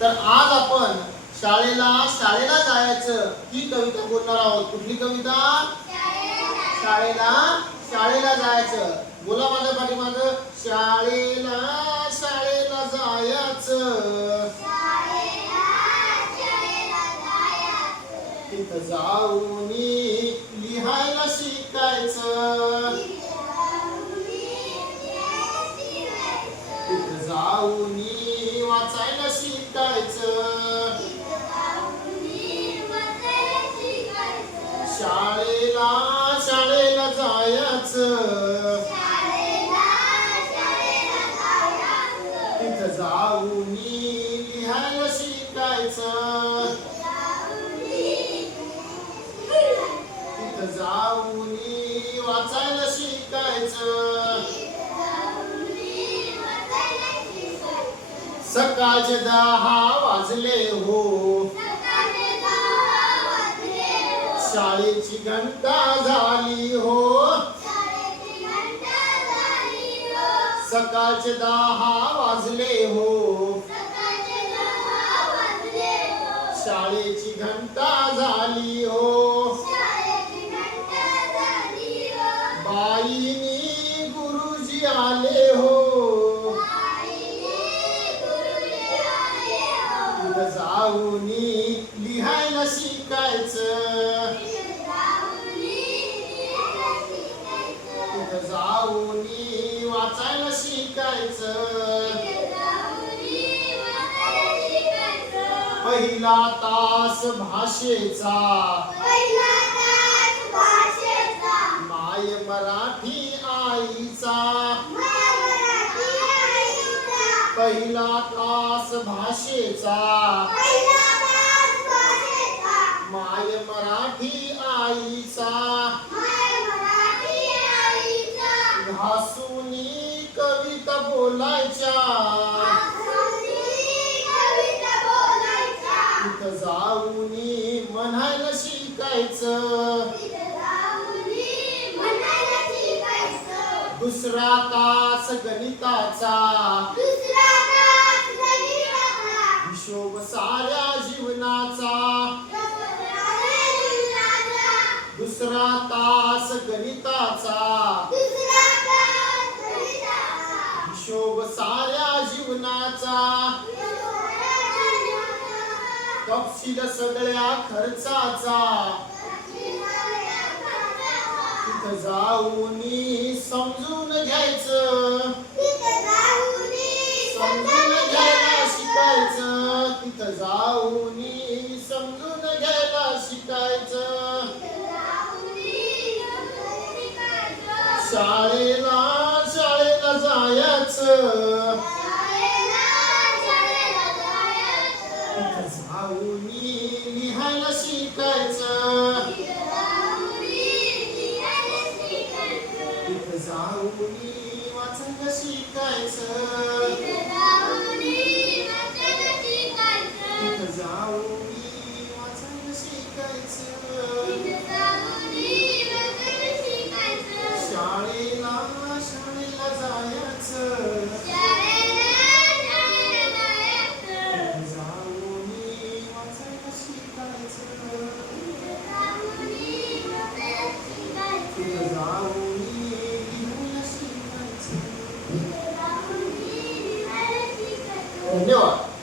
तर आज आपण शाळेला शाळेला जायचं ही कविता बोलणार आहोत. कुठली कविता? शाळेला शाळेला जायचं. बोला माझ्या पाठीमाग. शाळेला शाळेला जायचं. तिथं जाऊन लिहायला शिकायचं. तिथं जाऊन वाचायला जायचं तिथं जाऊन लिहायला शिकायचं. तिथं जाऊन वाचायला शिकायचं. सकाळचे दहा वाजले हो. शाळेची घंटा झाली हो. सकाळचे दहा वाजले हो. शाळेची घंटा झाली हो. बाईनी गुरुजी आले हो. जाऊन शिकायचं पहिला तास भाषेचा. माय मराठी आईचा. पहिला तास भाषेचा माय मराठी आईचा घासूनी कविता बोलायच्या जाऊन म्हणायला शिकायचं. दुसरा तास गणिताचा. हिशोब साऱ्या जीवनाचा. दुसरा तास गणिताचा. जीवनाचा. तपशील सगळ्या खर्चाचा. तिथं जाऊन समजून घ्यायचं. समजून घ्यायला शिकायचं. तिथं जाऊन समजून घ्यायला शिकायचं. शाळेला शाळेला जायचं. साऊनी निहायला शिकायचं. तिथं साऊनी वाचायला शिकायचं. तिथं जाऊनी वाचायला शिकायचं. では。